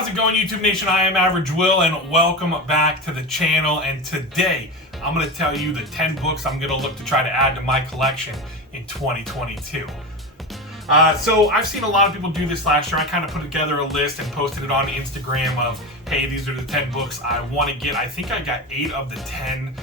How's it going, YouTube Nation? I am Average Will, and welcome back to the channel. And today, I'm going to tell you the 10 books I'm going to look to try to add to my collection in 2022. So I've seen a lot of people do this last year. I kind of put together a list and posted it on Instagram of, hey, these are the 10 books I want to get. I think I got 8 of the 10.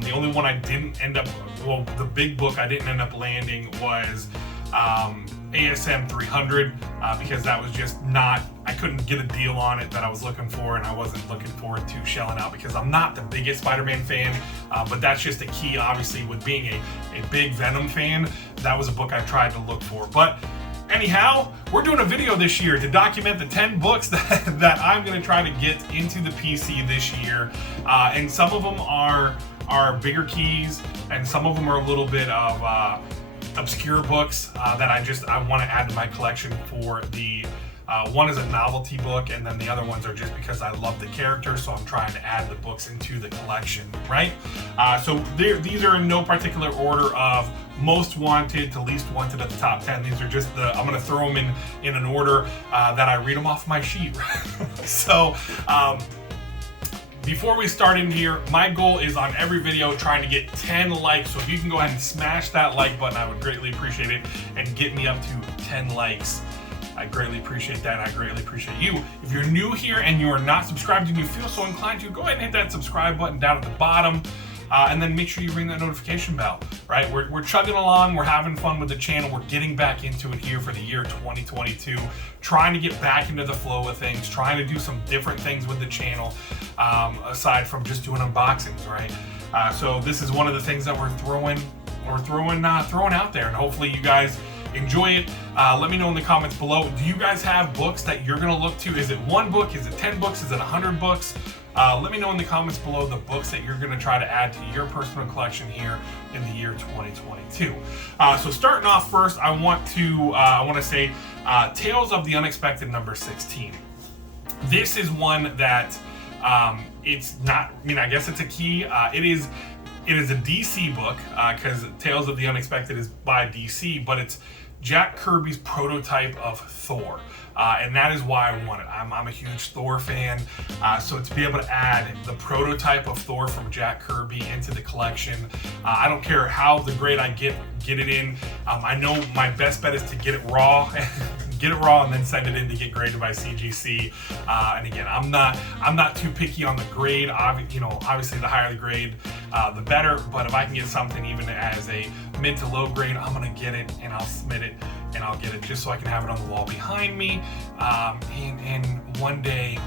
The only one I didn't end up, well, the big book I didn't end up landing was ASM 300 because that was just not, I couldn't get a deal on it that I was looking for, and I wasn't looking forward to shelling out because I'm not the biggest Spider-Man fan, but that's just a key, obviously, with being a big Venom fan. That was a book I tried to look for. But anyhow, we're doing a video this year to document the 10 books that I'm going to try to get into the PC this year, and some of them are bigger keys, and some of them are a little bit of obscure books that I want to add to my collection. For the one is a novelty book, and then the other ones are just because I love the character, so I'm trying to add the books into the collection, right? So these are in no particular order of most wanted to least wanted at the top 10. These are just I'm going to throw them in an order that I read them off my sheet. So before we start in here, my goal is on every video trying to get 10 likes. So if you can go ahead and smash that like button, I would greatly appreciate it, and get me up to 10 likes. I greatly appreciate that, and I greatly appreciate you. If you're new here and you are not subscribed and you feel so inclined to, go ahead and hit that subscribe button down at the bottom. And then make sure you ring that notification bell, right? We're chugging along, we're having fun with the channel, we're getting back into it here for the year 2022, trying to get back into the flow of things, trying to do some different things with the channel, aside from just doing unboxings, right? So this is one of the things that we're throwing out there, and hopefully you guys enjoy it. Let me know in the comments below. Do you guys have books that you're gonna look to? Is it one book? Is it 10 books? Is it 100 books? Let me know in the comments below the books that you're going to try to add to your personal collection here in the year 2022. So starting off first, I want to say Tales of the Unexpected number 16. This is one that it's not, I mean, I guess it's a key. It is a DC book because Tales of the Unexpected is by DC, but it's Jack Kirby's prototype of Thor. And that is why I want it. I'm a huge Thor fan, so to be able to add the prototype of Thor from Jack Kirby into the collection, I don't care how the grade I get it in. I know my best bet is to get it raw, and then send it in to get graded by CGC. And again, I'm not too picky on the grade. Obviously, the higher the grade, the better. But if I can get something even as a mid to low grade, I'm gonna get it, and I'll submit it, and I'll get it just so I can have it on the wall behind me. And one day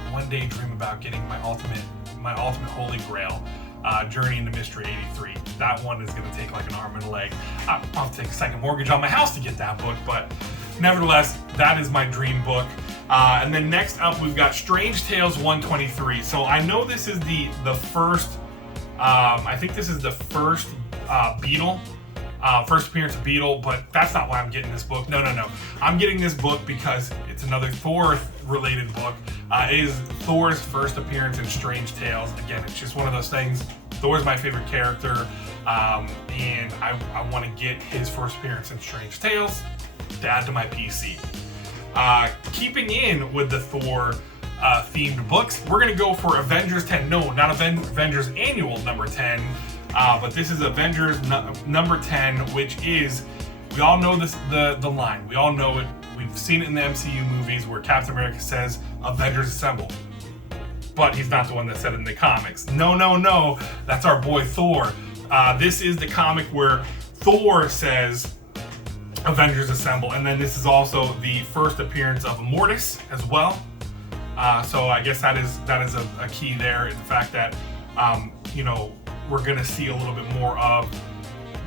dream about getting my ultimate holy grail, Journey into Mystery 83. That one is gonna take like an arm and a leg. I'll have to take a second mortgage on my house to get that book, but nevertheless, that is my dream book. And then next up, we've got Strange Tales 123. So I know this is the first, I think this is the first Beetle, first appearance of Beetle, but that's not why I'm getting this book. No. I'm getting this book because it's another Thor-related book. It is Thor's first appearance in Strange Tales. Again, it's just one of those things. Thor's my favorite character, and I want to get his first appearance in Strange Tales to add to my PC. Keeping in with the Thor themed books, we're going to go for Avengers 10. No, not Avengers Annual number 10. But this is Avengers number 10, which is, we all know this, the line. We all know it. We've seen it in the MCU movies where Captain America says, "Avengers Assemble." But he's not the one that said it in the comics. No. That's our boy Thor. This is the comic where Thor says, "Avengers Assemble." And then this is also the first appearance of Immortus as well. So I guess that is a key there, in the fact that, we're going to see a little bit more of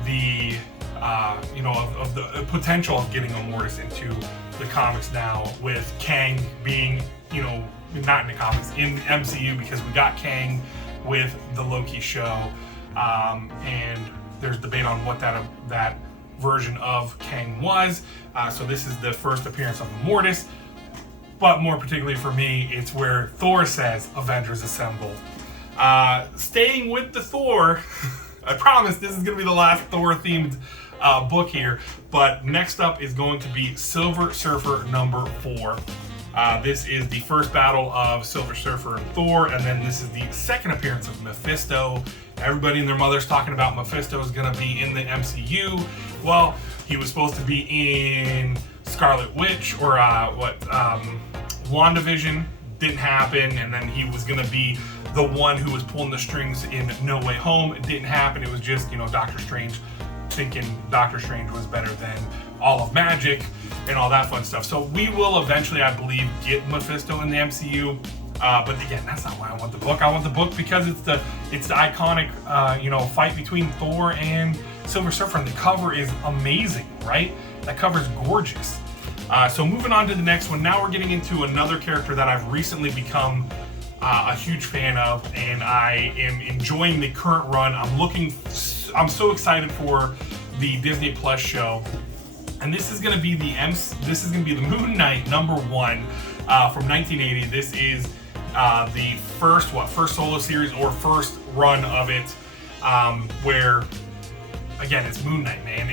the, of the potential of getting Immortus into the comics now, with Kang being, not in the comics, in MCU, because we got Kang with the Loki show, and there's debate on what that version of Kang was. So this is the first appearance of Immortus, but more particularly for me, it's where Thor says, "Avengers Assemble." Staying with the Thor, I promise this is going to be the last Thor-themed book here, but next up is going to be Silver Surfer number 4. This is the first battle of Silver Surfer and Thor, and then this is the second appearance of Mephisto. Everybody and their mother's talking about Mephisto is going to be in the MCU. Well, he was supposed to be in Scarlet Witch or WandaVision. Didn't happen, and then he was going to be the one who was pulling the strings in No Way Home. It didn't happen. It was just, Doctor Strange thinking Doctor Strange was better than all of magic and all that fun stuff. So we will eventually, I believe, get Mephisto in the MCU. But again, that's not why I want the book. I want the book because it's the iconic, fight between Thor and Silver Surfer, and the cover is amazing, right? That cover is gorgeous. So moving on to the next one. Now we're getting into another character that I've recently become a huge fan of, and I am enjoying the current run. I'm so excited for the Disney Plus show, and this is going to be the Moon Knight #1 from 1980. This is the first solo series or first run of it, where again it's Moon Knight, man.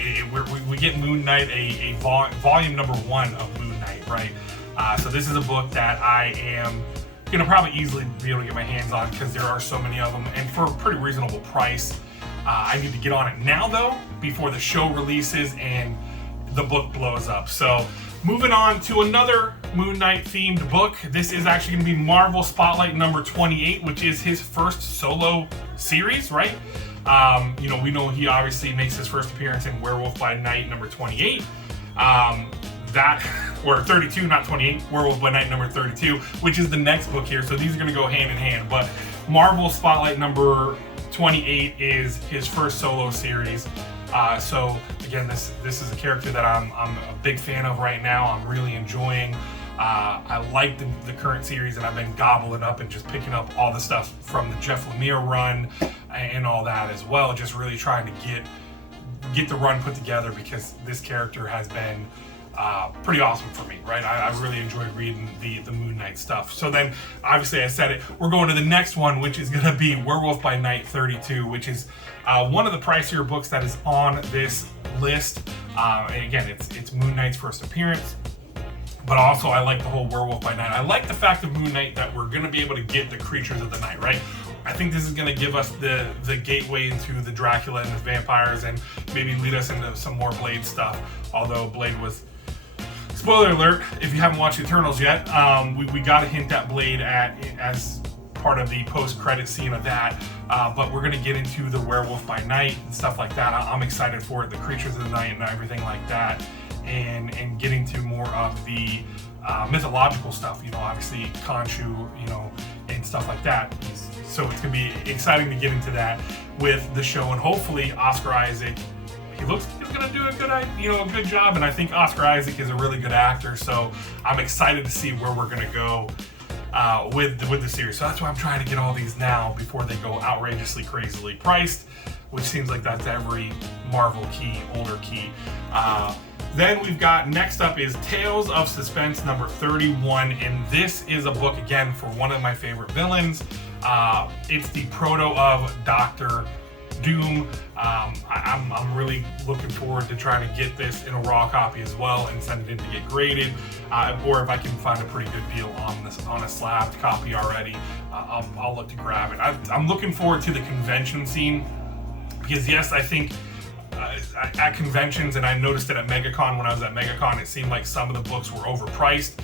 We get Moon Knight, a volume #1 of Moon Knight, right? So this is a book that I am gonna probably easily be able to get my hands on because there are so many of them, and for a pretty reasonable price. I need to get on it now though, before the show releases and the book blows up. So moving on to another Moon Knight themed book. This is actually going to be Marvel Spotlight #28, which is his first solo series, right? We know he obviously makes his first appearance in Werewolf by Night #28. Or 32, not 28, Werewolf by Night #32, which is the next book here. So these are going to go hand in hand. But Marvel Spotlight #28 is his first solo series. So again, this is a character that I'm a big fan of right now. I'm really enjoying. I like the current series, and I've been gobbling up and just picking up all the stuff from the Jeff Lemire run and all that as well. Just really trying to get the run put together because this character has been pretty awesome for me, right? I really enjoyed reading the Moon Knight stuff. So then, obviously, I said it. We're going to the next one, which is going to be Werewolf by Night 32, which is one of the pricier books that is on this list. And again, it's Moon Knight's first appearance. But also, I like the whole Werewolf by Night. I like the fact of Moon Knight that we're going to be able to get the creatures of the night, right? I think this is going to give us the gateway into the Dracula and the vampires, and maybe lead us into some more Blade stuff. Although Blade was... Spoiler alert, if you haven't watched Eternals yet, we got a hint at Blade as part of the post-credit scene of that, but we're going to get into the Werewolf by Night and stuff like that. I'm excited for it, the creatures of the night and everything like that, and getting to more of the mythological stuff, obviously Khonshu, and stuff like that. So it's going to be exciting to get into that with the show, and hopefully Oscar Isaac, he looks like he's going to do a good job, and I think Oscar Isaac is a really good actor, so I'm excited to see where we're going to go with the series. So that's why I'm trying to get all these now before they go outrageously, crazily priced, which seems like that's every Marvel key, older key. Then we've got, next up is Tales of Suspense #31, and this is a book, again, for one of my favorite villains. It's the proto of Dr. Doom. I'm really looking forward to trying to get this in a raw copy as well and send it in to get graded, or if I can find a pretty good deal on a slabbed copy already, I'll look to grab it. I'm looking forward to the convention scene because, yes, I think at conventions, and I noticed it at MegaCon. When I was at MegaCon, it seemed like some of the books were overpriced,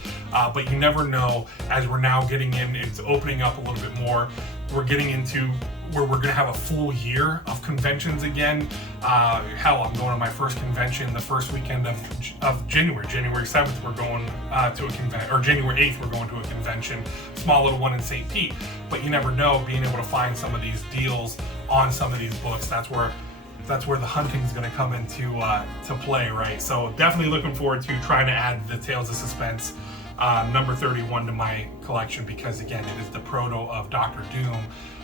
but you never know. As we're now getting in, it's opening up a little bit more. We're getting into where we're going to have a full year of conventions again. Hell, I'm going to my first convention the first weekend of January. January 7th, we're going to a convention, or January 8th, we're going to a convention, small little one in St. Pete. But you never know, being able to find some of these deals on some of these books, that's where the hunting's going to come into to play, right? So definitely looking forward to trying to add the Tales of Suspense #31 to my collection, because again, it is the proto of Dr. Doom.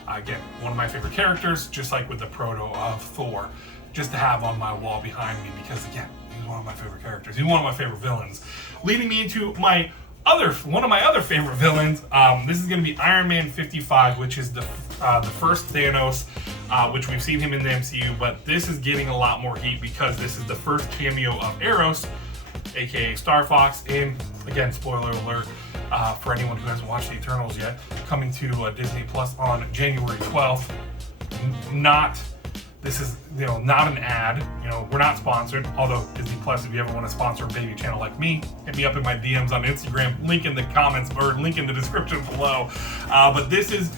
Again, one of my favorite characters, just like with the proto of Thor, just to have on my wall behind me, because again, he's one of my favorite characters. He's one of my favorite villains. Leading me into one of my other favorite villains. This is going to be Iron Man 55, which is the first Thanos, which we've seen him in the MCU, but this is getting a lot more heat because this is the first cameo of Eros, aka Star Fox, and again, spoiler alert, for anyone who hasn't watched the Eternals yet, coming to Disney Plus on January 12th. This is, not an ad. We're not sponsored. Although Disney Plus, if you ever want to sponsor a baby channel like me, hit me up in my DMs on Instagram. Link in the comments or link in the description below. But this is,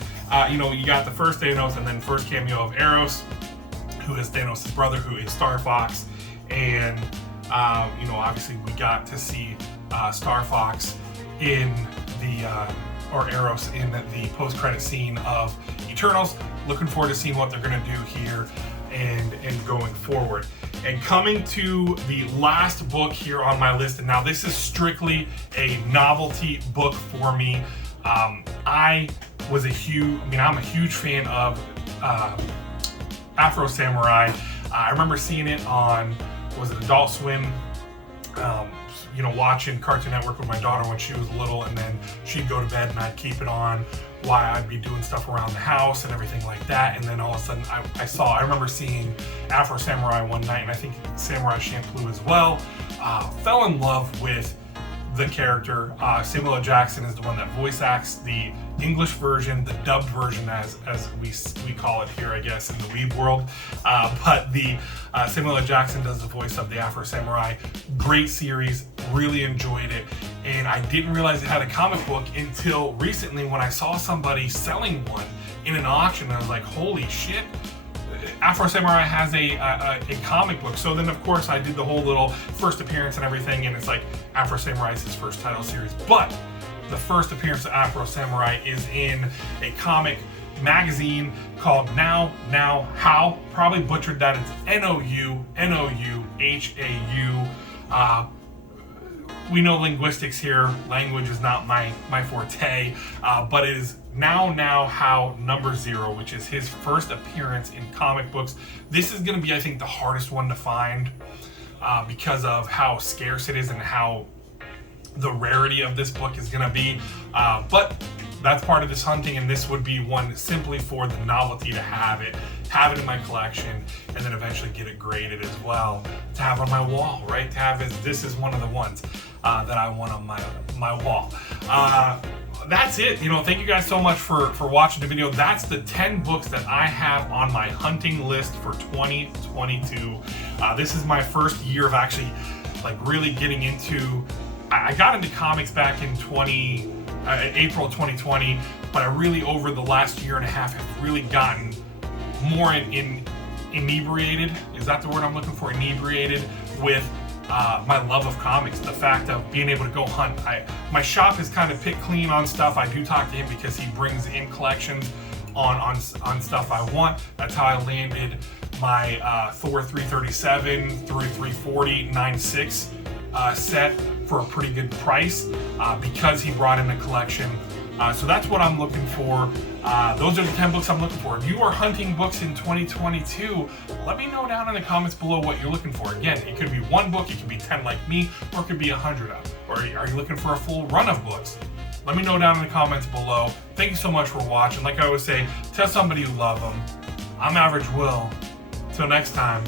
you got the first Thanos and then first cameo of Eros, who is Thanos' brother, who is Star Fox, and obviously we got to see Star Fox in or Eros in the post-credit scene of Eternals. Looking forward to seeing what they're going to do here and going forward. And coming to the last book here on my list, and now this is strictly a novelty book for me. I'm a huge fan of Afro Samurai. I remember seeing it on, was it Adult Swim? Watching Cartoon Network with my daughter when she was little, and then she'd go to bed and I'd keep it on while I'd be doing stuff around the house and everything like that. And then all of a sudden I remember seeing Afro Samurai one night, and I think Samurai Champloo as well. Fell in love with the character. Samuel L. Jackson is the one that voice acts the English version, the dubbed version as we call it here, I guess, in the weeb world. But the Samuel L. Jackson does the voice of the Afro Samurai. Great series, really enjoyed it. And I didn't realize it had a comic book until recently when I saw somebody selling one in an auction, and I was like, holy shit, Afro Samurai has a comic book. So then, of course, I did the whole little first appearance and everything, and it's like Afro Samurai is his first title series. But the first appearance of Afro Samurai is in a comic magazine called Now How. Probably butchered that. It's Nouhau. We know linguistics here. Language is not my forte, but it is Now How number 0, which is his first appearance in comic books. This is going to be, I think, the hardest one to find because of how scarce it is and how the rarity of this book is going to be. But that's part of this hunting, and this would be one simply for the novelty to have it in my collection, and then eventually get it graded as well to have on my wall, right? To have it, this is one of the ones that I want on my wall. That's it. Thank you guys so much for watching the video. That's the 10 books that I have on my hunting list for 2022. This is my first year of actually really getting into. I got into comics back in April 2020, but I really, over the last year and a half, have really gotten more inebriated. Is that the word I'm looking for? Inebriated with my love of comics. The fact of being able to go hunt. My shop is kind of picked clean on stuff. I do talk to him because he brings in collections on stuff I want. That's how I landed my Thor 337 through 340 9/6 set for a pretty good price because he brought in a collection. So that's what I'm looking for. Those are the 10 books I'm looking for. If you are hunting books in 2022, let me know down in the comments below what you're looking for. Again, it could be one book, it could be 10 like me, or it could be 100 of. Or are you looking for a full run of books? Let me know down in the comments below. Thank you so much for watching. Like I always say, tell somebody you love them. I'm Average Will. Till next time.